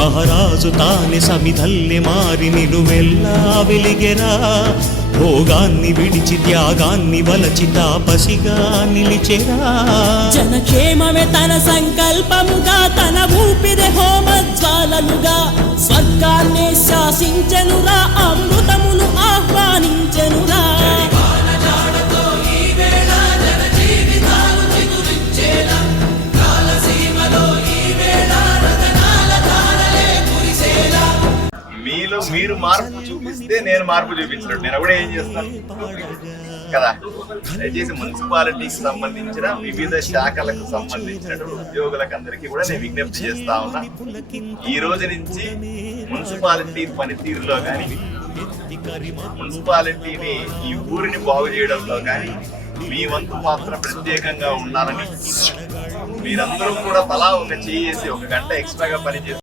మహారాజు తానే సమిధల్లె మారి నిలువెల్లా వెలిగెరా. భోగాన్ని విడిచి త్యాగాన్ని వలచి తాపసిగా నిలిచెరా. జనక్షేమమే తన సంకల్పముగా తన ఊపిరి హోమజ్వాలలుగా స్వర్గాన్ని శాసించెనురా మీలో మీరు మార్పు చూపిస్తే నేను మార్పు చూపించినట్టు నేను కూడా ఏం చేస్తాను? కదా దయచేసి మున్సిపాలిటీకి సంబంధించిన వివిధ శాఖలకు సంబంధించిన ఉద్యోగులకు అందరికీ కూడా నేను విజ్ఞప్తి చేస్తా ఉన్నా. ఈ రోజు నుంచి మున్సిపాలిటీ పనితీరులో కానీ మున్సిపాలిటీని ఈ ఊరిని బాగు చేయడంలో కానీ మీ వంతు పాత్ర ప్రత్యేకంగా ఉండాలని మీరందరూ కూడా తలా ఒక చేసి ఒక గంట ఎక్స్ట్రాగా పనిచేసి